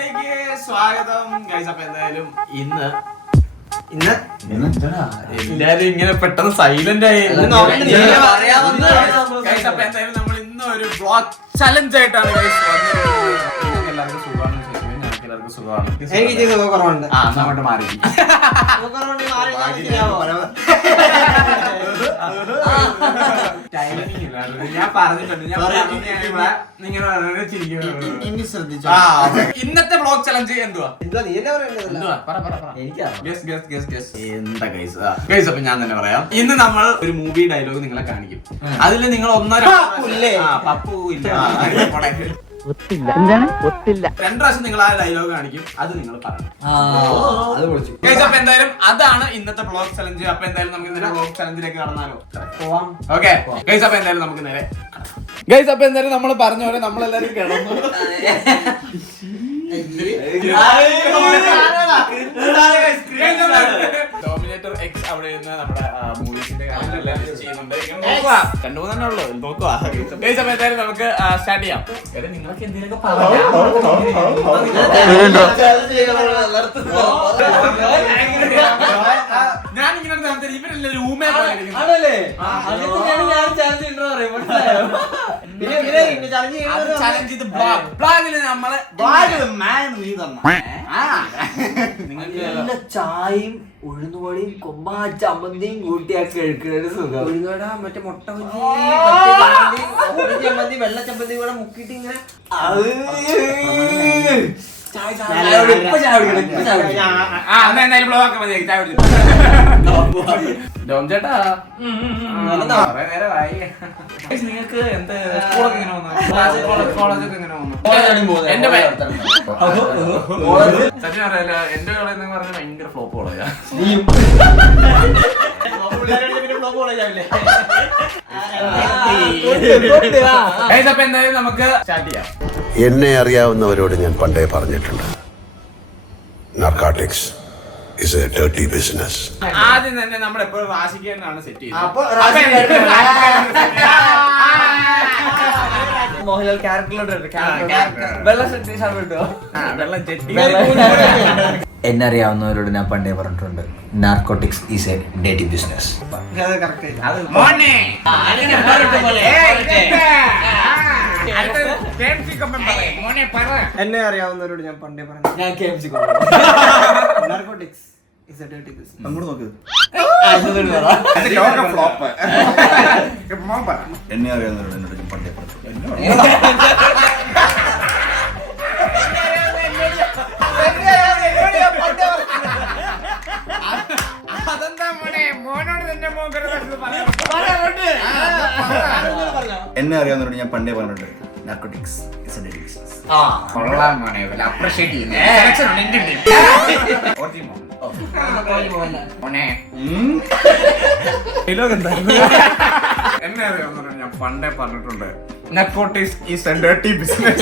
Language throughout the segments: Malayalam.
ചാനലിലേക്ക് സ്വാഗതം. അപ്പൊ എന്തായാലും ഇന്ന് എല്ലാരും ഇങ്ങനെ പെട്ടെന്ന് സൈലന്റ് ആയി. അപ്പൊ എന്തായാലും നമ്മൾ ഇന്ന് ഒരു ബ്ലോഗ് ചലഞ്ച് ആയിട്ടാണ് എല്ലാവർക്കും സുഖമാണ്. എല്ലാവർക്കും സുഖമാണ്. അങ്ങോട്ട് മാറി ഞാൻ പറഞ്ഞിട്ടുണ്ട്. ഇന്നത്തെ ബ്ലോഗ് ചലഞ്ച് എന്തുവാ? അപ്പൊ ഞാൻ തന്നെ പറയാം. ഇന്ന് നമ്മൾ ഒരു മൂവി ഡയലോഗ് നിങ്ങളെ കാണിക്കും. അതിൽ നിങ്ങൾ പപ്പു ഇല്ല രണ്ടു പ്രാവശ്യം നിങ്ങൾ ആ ഡയലോഗ് കാണിക്കും. അത് നിങ്ങൾ പറഞ്ഞു. അപ്പൊ എന്തായാലും അതാണ് ഇന്നത്തെ ബ്ലോഗ് ചലഞ്ച്. അപ്പൊ എന്തായാലും നമുക്ക് ഇന്നലെ ബ്ലോഗ് ചലഞ്ചിലേക്ക് കടന്നാലോ? Okay guys. അപ്പൊ എന്തായാലും നമുക്ക് നേരെ ഗൈസ്. അപ്പൊ എന്തായാലും നമ്മൾ പറഞ്ഞ പോലെ നമ്മളെല്ലാരും കിടന്നു. ഡോമിനേറ്റർ എക്സ് അവിടെ ഇരുന്ന് നമ്മുടെ മൂവീസിന്റെ കാര്യങ്ങളെല്ലാം ചെയ്യുന്നുണ്ട്. രണ്ടു മൂന്നെണ്ണേ ഉള്ളൂ. നോക്കുവാ ഗൈസ്. അപ്പൊ എന്തായാലും നമുക്ക് സ്റ്റാർട്ട് ചെയ്യാം. നിങ്ങൾക്ക് എന്തെങ്കിലുമൊക്കെ ഞാൻ ഇങ്ങനെ ഇവരല്ലേ റൂമേ ചലഞ്ച് ചെയ്ത് ബ്ലോഗില് നമ്മളെ ചായയും ഉഴുന്നുവടിയും കൊമ്പാ ചമ്മന്തിയും കൂട്ടിയാക്കി കഴിക്കുന്ന സുഖം. ഉഴുന്നുവട മറ്റേ മുട്ട ചമ്മന്തി വെള്ള ചമ്മന്തി കൂടെ മുക്കിട്ട് ഇങ്ങനെ ചേട്ടാ നിങ്ങൾക്ക് എന്താ സ്കൂളൊക്കെ എങ്ങനെ വന്നു? കോളേജൊക്കെ എങ്ങനെ വന്നു? സത്യം അറിയാലോ, എന്റെ കോളേജ് എന്ന് പറഞ്ഞാൽ ഭയങ്കര ഫ്ലോപ്പ് കോളേജാ. അപ്പൊ എന്തായാലും നമുക്ക് സ്റ്റാർട്ട് ചെയ്യാം. എന്നെ അറിയാവുന്നവരോട് ഞാൻ പണ്ടേ പറഞ്ഞിട്ടുണ്ട്, narcotics is a dirty business. ആദ്യം തന്നെ നമ്മൾ എപ്പോഴും വാശിക്കാനാണ് സെറ്റ് ചെയ്യുന്നത്. മോഹൻലാൽ എന്നെ അറിയാവുന്നവരോട് ഞാൻ പണ്ടേ പറഞ്ഞിട്ടുണ്ട്, narcotics is A deity business. എന്നെ അറിയാവുന്നവരോട് ഞാൻ പണ്ടേ പറഞ്ഞു, narcotics is A dirty business. അങ്ങോട്ട് നോക്ക്. എന്നെ അറിയാവുന്നവരോട് എന്നോട് ഞാൻ പണ്ടേ പറഞ്ഞു. എന്നെ അറിയാവുന്നവരോട് ഞാൻ പണ്ടേ പറഞ്ഞിട്ടുണ്ട്, narcotics is A dirty business. എന്നെ അറിയാവുന്നവരോട് ഞാൻ പണ്ടേ പറഞ്ഞിട്ടുണ്ട്, narcotics is A dirty business.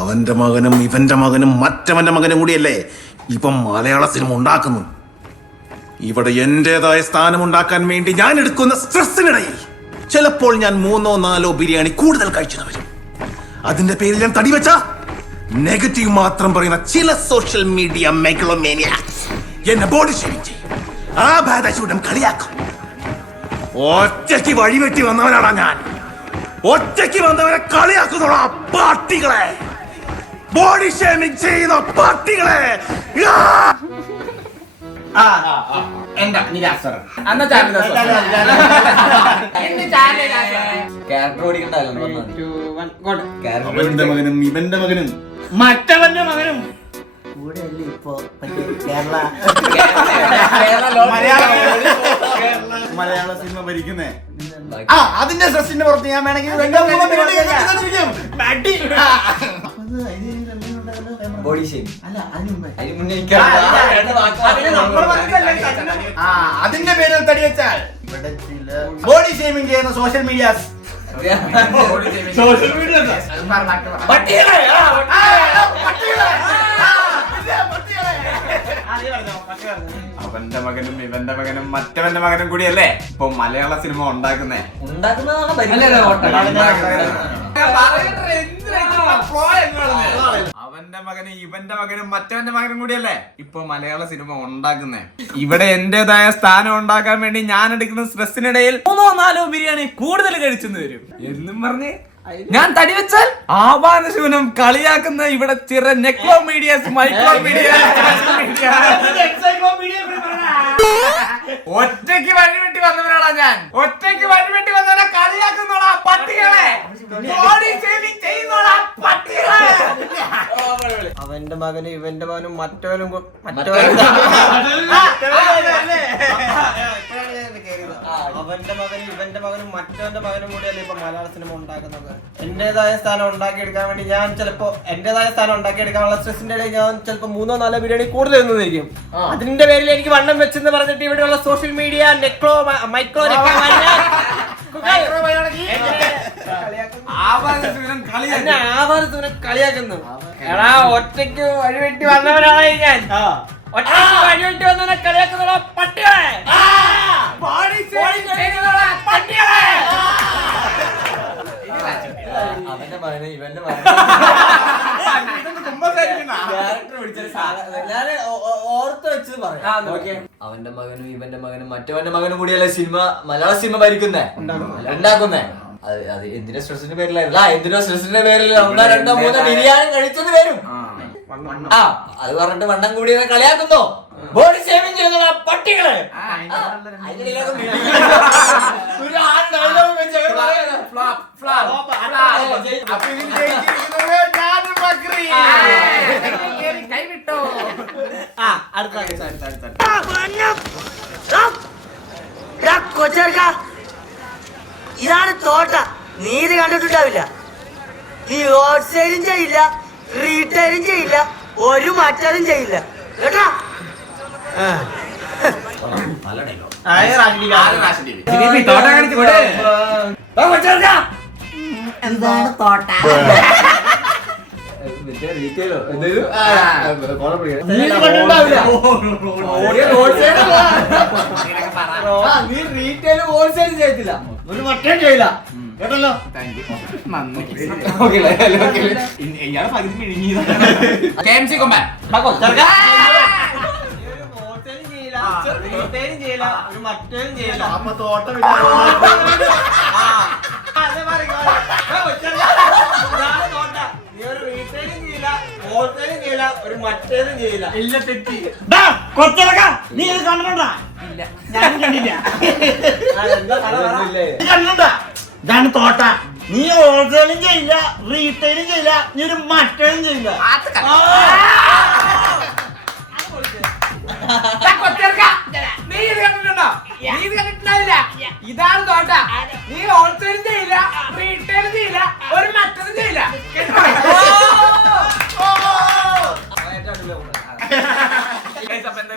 അവന്റെ മകനും ഇവന്റെ മകനും മറ്റവന്റെ മകനും കൂടിയല്ലേ ഇപ്പം മലയാള സിനിമ ഉണ്ടാക്കുന്നു. ഇവിടെ എന്റേതായ സ്ഥാനം ഉണ്ടാക്കാൻ വേണ്ടി ഞാൻ എടുക്കുന്ന സ്ട്രെസ്സിനിടയിൽ ചിലപ്പോൾ ഞാൻ 3-4 ബിരിയാണി കൂടുതൽ കഴിച്ചു വരും. അതിന്റെ പേരിൽ ഞാൻ തടിവെച്ച നെഗറ്റീവ് മാത്രം പറയുന്ന ചില സോഷ്യൽ മീഡിയ മെഗലോമേനിയാക്സ് എന്നെ ബോഡി ഷേവിംഗ് ചെയ്യും. ആ ബാധചൂടം കളിയാക്കും. ഒറ്റയ്ക്ക് വഴിവെട്ടി വന്നവനാണ് ഞാൻ. ഒറ്റയ്ക്ക് വന്നവനെ കളിയാക്കുന്നോളാ പാർട്ടികളെ, ബോഡി ഷേമിംഗ് ചെയ്യുന്ന പാർട്ടികളെ. അവന്റെ മകനും ഇവന്റെ മകനും മറ്റവന്റെ മകനും കൂടെ അല്ലേ ഇപ്പൊ കേരള മലയാള സിനിമ ഭരിക്കുന്നേ. അതിന്റെ സ്ട്രെസ്സിന്റെ പുറത്ത് ഞാൻ വേണമെങ്കിൽ ബോഡി ഷേപ്പ് അതിന്റെ പേരിൽ തടി വെച്ചാൽ ബോഡി ഷേമിംഗ് ചെയ്യുന്ന സോഷ്യൽ മീഡിയാസ്. സോഷ്യൽ മീഡിയ അവന്റെ മകനും ഇവന്റെ മകനും മറ്റവന്റെ മകനും കൂടിയല്ലേ ഇപ്പൊ മലയാള സിനിമ ഉണ്ടാക്കുന്നേ. അവന്റെ മകനും ഇവന്റെ മകനും മറ്റവന്റെ മകനും കൂടിയല്ലേ ഇപ്പൊ മലയാള സിനിമ ഉണ്ടാക്കുന്നേ. ഇവിടെ എന്റേതായ സ്ഥാനം ഉണ്ടാക്കാൻ വേണ്ടി ഞാൻ എടുക്കുന്ന സ്ട്രെസ്സിനിടയിൽ 3-4 ബിരിയാണി കൂടുതൽ കഴിച്ചെന്ന് വരും എന്നും പറഞ്ഞ് ഞാൻ തടി വെച്ചാൽ ആവാനശൂനം കളിയാക്കുന്ന ഇവിടെ ചില നെക്ലോ മീഡിയാസ് മൈക്രോ മീഡിയാസ് ഒറ്റയ്ക്ക് വഴിവെട്ടി വന്നവനാടാ ഞാൻ. ഒറ്റയ്ക്ക് വഴിവെട്ടി വന്നവനെ കളിയാക്കുന്നോടാ പട്ടികളെ. ബോഡി ഷേവിംഗ് ചെയ്യുന്നോടാ പട്ടികളെ. അവന്റെ മകനും ഇവന്റെ മകനും മറ്റവനും അവന്റെ മകനും ഇവന്റെ മകനും മറ്റവന്റെ മകനും കൂടിയല്ലേ ഇപ്പൊ മലയാള സിനിമ ഉണ്ടാക്കുന്നത്. എന്റേതായ സ്ഥാനം ഉണ്ടാക്കിയെടുക്കാൻ വേണ്ടി ഞാൻ ചിലപ്പോ എന്റേതായ സ്ഥാനം ഉണ്ടാക്കിയെടുക്കാനുള്ള സ്ട്രെസ്സിന്റെ ഇടയിൽ ഞാൻ ചിലപ്പോ 3-4 ബിരിയാണി കൂടുതൽ നിന്നിരിക്കും. അതിന്റെ പേരിൽ എനിക്ക് വണ്ണം വെച്ചെന്ന് പറഞ്ഞിട്ട് ഇവിടെയുള്ള സോഷ്യൽ മീഡിയ നെക്ലോ മൈക്രോ കളിയാക്കുന്നു. എടാ ഒറ്റയ്ക്ക് വഴിവെട്ടി വന്നവനാണ് ഞാൻ. ഒറ്റയ്ക്ക് വഴിവെട്ടി വന്നവനെ കളിയാക്കുന്ന പട്ടികളെ. അവന്റെ മകന് ഇവന്റെ മകന് ഓർത്ത് വെച്ചത് പറയാം. അവന്റെ മകനും ഇവന്റെ മകനും മറ്റവന്റെ മകനും കൂടിയല്ലേ സിനിമ മലയാള സിനിമ ഭരിക്കുന്നേ ഉണ്ടാക്കുന്നേ. അത് എന്തിന്റെ സ്ട്രെസ്സിന്റെ പേരിലായിരുന്നില്ല. എന്തിനോ സ്ട്രെസ്സിന്റെ പേരിൽ 1, 2, 3 ബിരിയാണി കഴിച്ചത് വരും. അത് പറഞ്ഞിട്ട് വണ്ണം കൂടിയതിനെ കളിയാക്കുന്നോ? ബോഡി ഷേവിംഗ് ചെയ്യുന്ന പട്ടികളെ. ഇതാണ് തോട്ട. നീ ഇത് കണ്ടിട്ടുണ്ടാവില്ല. ഈ ഹോൾസെയിലും ചെയ്യില്ല, റീറ്റെയിലും ചെയ്യില്ല, ഒരു മറ്റതും ചെയ്യില്ല കേട്ടാ. എന്താണ് തോട്ട? നീ റീറ്റെയിൽ ഹോൾസെയിൽ ചെയ്യത്തില്ല, ഒരു മറ്റേ ചെയ്യില്ല കേട്ടല്ലോ. ഇയാളെ പകുതി മിഴുങ്ങിയതാണ്. KMC കൊമ്പൻ. ഒരു മറ്റേതും ചെയ്യില്ല. തോട്ടം നീ ഒരു റീറ്റെയിലും ചെയ്യില്ല, ഹോൾസെയിലും ചെയ്യില്ല, ഒരു മറ്റേതും ചെയ്യില്ല. ഇല്ല തെറ്റി. നീ ഇത് കണ്ടിട്ടുണ്ടാ? ഇല്ല. ഞാൻ കണ്ടില്ല. ഇതാണ് തോട്ട. നീ ഹോൾസെയിലും ചെയ്യില്ല, റീറ്റെയിലും ചെയ്യില്ല, നീ ഒരു മറ്റേതും ചെയ്യില്ല. നീ ഇത് കണ്ടിട്ടുണ്ടോ? നീ ഇത് കണ്ടിട്ടുണ്ടാവില്ല. ഇതാണ് തോട്ട. നീ ഹോൾസെയിലും ചെയ്യില്ല, റീറ്റെയിലും ചെയ്യില്ല, ഒരു മറ്റതും ചെയ്യില്ല.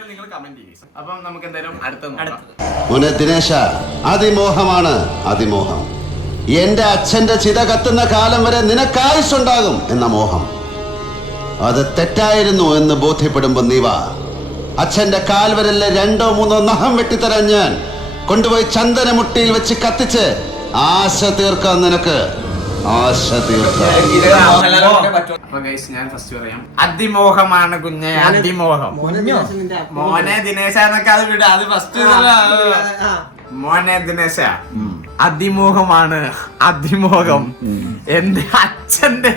നിങ്ങൾ കമന്റ് ചെയ്യും. അപ്പം നമുക്ക് എന്തായാലും മോനെ ദിനേശ, അതിമോഹമാണ് അതിമോഹം. എന്റെ അച്ഛന്റെ ചിത കത്തുന്ന കാലം വരെ നിനക്കായുസുണ്ടാകും എന്ന മോഹം. അത് തെറ്റായിരുന്നു എന്ന് ബോധ്യപ്പെടുമ്പോ നീവാ. അച്ഛന്റെ കാൽവരലിലെ 2-3 നഖം വെട്ടിത്തരാൻ ഞാൻ കൊണ്ടുപോയി ചന്ദനമുട്ടിയിൽ വെച്ച് കത്തിച്ച് ആശ തീർക്കാൻ നിനക്ക്. ആശ തീർക്കാൻ. ഞാൻ ഫസ്റ്റ് പറയാം. അതിമോഹമാണ് കുഞ്ഞെ, അതിമോഹം. മോനെ ദിനേശ എന്നൊക്കെ അത് വിട. അത് ഫസ്റ്റ് മോനെ ദിനേശ, അതിമോഹമാണ് അതിമോഹം. എന്റെ അച്ഛന്റെ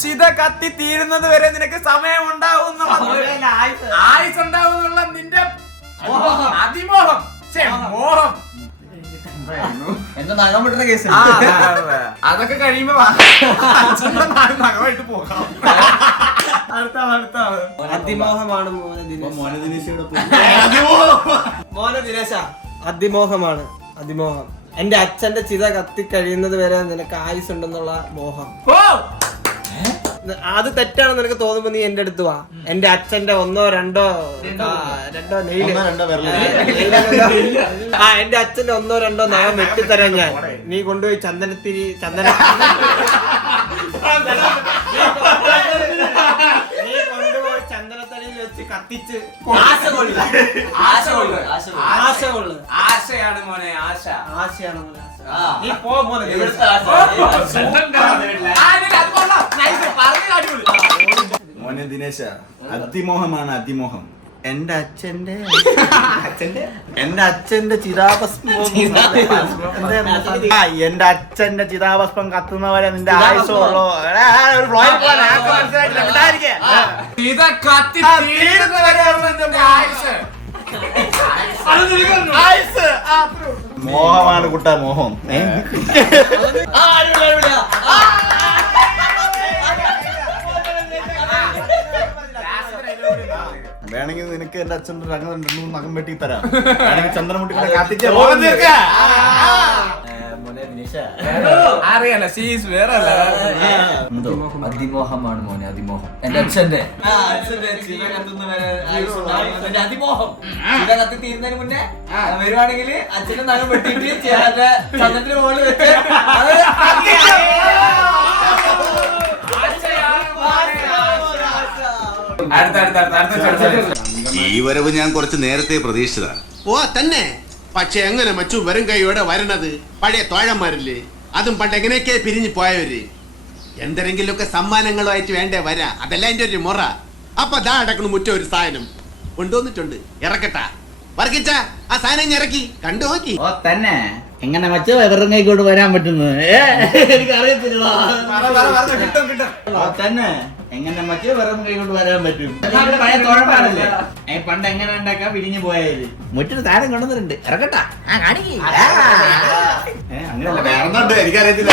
ചിത കത്തി തീരുന്നത് വരെ നിനക്ക് സമയം ഉണ്ടാവും, ആയുസ് ഉണ്ടാവുന്നുള്ള നിന്റെ അതിമോഹം, മോഹം. എന്റെ നഖം വിട്ടുന്ന കേസ്. അതൊക്കെ കഴിയുമ്പോ നഖമായിട്ട് പോകാം. അടുത്ത അതിമോഹമാണ് മോനെ ദിനേശ. അതിമോഹമാണ് അതിമോഹം. എന്റെ അച്ഛന്റെ ചിത കത്തി കഴിയുന്നത് വരെ നിനക്ക് ആയുസ് ഉണ്ടെന്നുള്ള മോഹം. അത് തെറ്റാണെന്ന് നിനക്ക് തോന്നുമ്പോ നീ എന്റെ അടുത്ത് വാ. എന്റെ അച്ഛന്റെ 1-2 എന്റെ അച്ഛന്റെ 1-2 നഖം വെട്ടിത്തരാൻ ഞാൻ. നീ കൊണ്ടുപോയി ചന്ദനത്തിരി കത്തിച്ച് ആശ കൊള്ളുക. ആശ കൊള്ളുക. ആശ കൊള്ളുക. ആശ കൊള്ളു. ആശയാണ് മോനെ ആശ. ആശയാണ് മോനെ ആശ. ആ. നീ പോ മോനെ. ഇവിടുത്തെ ആശ. മോനെ ദിനേശ, അതിമോഹമാണ് അതിമോഹം. എന്റെ അച്ഛന്റെ എന്റെ അച്ഛന്റെ ചിതാഭസ്മം എന്റെ അച്ഛന്റെ ചിതാഭസ്മം കത്തുന്നവരെ നിന്റെ ആയുസമുള്ളൂ. ഒരു ഫ്ലോയിൽ പോലെ ആർക്കും മനസ്സിലായിട്ടില്ല. മിണ്ടാതിരിക്ക്. ഇത് കത്തി തീരുന്നവരെയാണ് നിന്റെ ആയുസ്. ആയുസ്. മോഹമാണ് കുട്ടാ മോഹം. ആ, അടിപൊളി, അടിപൊളിയാ. ആ. വേണമെങ്കിൽ നിനക്ക് എന്റെ അച്ഛൻ്റെ നഖം വെട്ടി തരാം. വേണമെങ്കിൽ ചന്ദ്രമുട്ടി കത്തിച്ച് മോനെ ദിനേശ, അറിയാലോ സീസ് വേറെ അതിമോഹമാണ് മോനെ അതിമോഹം. എന്റെ അച്ഛന്റെ ചിത കത്തുന്നവരെ ആയുസ്സുണ്ടാകും. എന്റെ അതിമോഹം ചിത കത്തി തീരുന്നതിന് മുന്നേ വരുവാണെങ്കിൽ അച്ഛന്റെ നഖം വെട്ടിയിട്ട് ചന്ദ്രത്തിന് മുകളിൽ വെച്ച് അത് ഈ വരവ് ഞാൻ കുറച്ച് നേരത്തെ പ്രതീക്ഷിച്ചതാണ്. ഓ തന്നെ. പക്ഷെ എങ്ങനെ മച്ചു വെറും കൈയോടെ വരണത്? പഴയ തോഴന്മാരില്ലേ, അതും പണ്ട് എങ്ങനെയൊക്കെ പിരിഞ്ഞു പോയവര്. എന്തെങ്കിലുമൊക്കെ സമ്മാനങ്ങളുമായിട്ട് വേണ്ടേ വരാ. അതല്ല എന്റെ ഒരു മുറ. അപ്പൊ ദാ അടക്കണ മുറ്റ ഒരു സാധനം കൊണ്ടുവന്നിട്ടുണ്ട്. ഇറക്കട്ടാ വർക്കിച്ച ആ സാധനം ഇറക്കി കണ്ടു നോക്കി. ഓ തന്നെ എങ്ങനെ മറ്റേ വെറും കൈക്കോട്ട് വരാൻ പറ്റുന്നത് എനിക്ക് അറിയത്തില്ല. തന്നെ എങ്ങനെ മറ്റേ വെറും കൈകൊണ്ട് വരാൻ പറ്റും? പഴയ തോഴന്മാരല്ലേ പണ്ട് എങ്ങനെ ഉണ്ടാക്കാൻ പിരിഞ്ഞു പോയാല് മുറ്റൊരു താരം കൊണ്ടുവന്നിട്ടുണ്ട്. ഇറക്കട്ടാ അങ്ങനെയല്ല, വേറൊന്നുണ്ട് എനിക്കറിയത്തില്ല.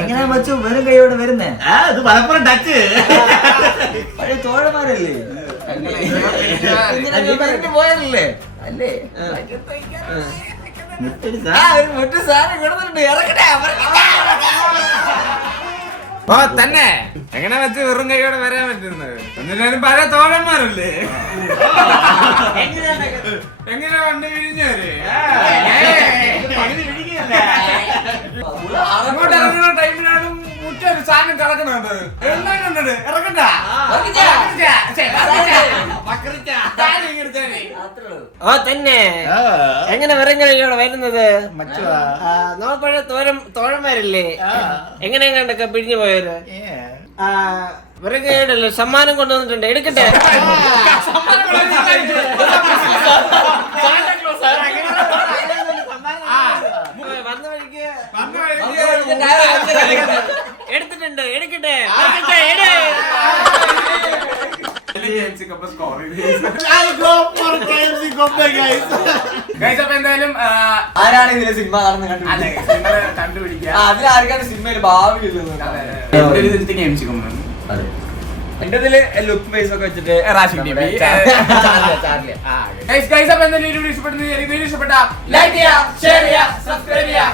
എങ്ങനെ വെച്ചു വെറും കൈയോടെ വരുന്നേ? ഇത് മലപ്പുറം ടച്ച് പഴയ തോഴന്മാരല്ലേ പോയതല്ലേ അല്ലേ? മുറ്റ സാധനം കിടന്നിട്ടുണ്ട്. ഇറക്കട്ടെ. ഓ തന്നെ എങ്ങനെ വെച്ച് വെറും കൈയോടെ വരാൻ പറ്റുന്നത്? എന്നിട്ടാലും പല തോഴന്മാരല്ലേ എങ്ങനെ വണ്ടി വിഴിഞ്ഞവര് അങ്ങോട്ട് ഇറങ്ങുന്ന ടൈമിലാണ് മുറ്റൊരു സാധനം കിടക്കണത്. എന്താ കണ്ടത്? ഇറക്കണ്ട. ഓ തന്നെ എങ്ങനെ വിറങ്ങലിയോടെ വരുന്നത്? നോക്കഴ തോഴന്മാരല്ലേ എങ്ങനെ കണ്ടൊക്കെ പിടിഞ്ഞു പോയത്? വിറങ്ങലിയോടല്ലേ സമ്മാനം കൊണ്ടുവന്നിട്ടുണ്ട്. എടുക്കട്ടെ. വന്ന വഴിക്ക് എടുത്തിട്ടുണ്ട്. എടുക്കട്ടെ. എന്തായാലും ആരാണ് ഇതിലെ സിനിമ കാണുന്നത് കണ്ടുപിടിക്കുക. അതിലാർക്കാണ് സിനിമയിൽ ഭാവിയുള്ളത്? എന്റെ ഇതില് ലുക്ക് ഫേസ് ഒക്കെ വെച്ചിട്ട് ഇഷ്ടപ്പെട്ട ലൈക്ക് ചെയ്യുക, ഷെയർ ചെയ്യുക, സബ്സ്ക്രൈബ് ചെയ്യുക.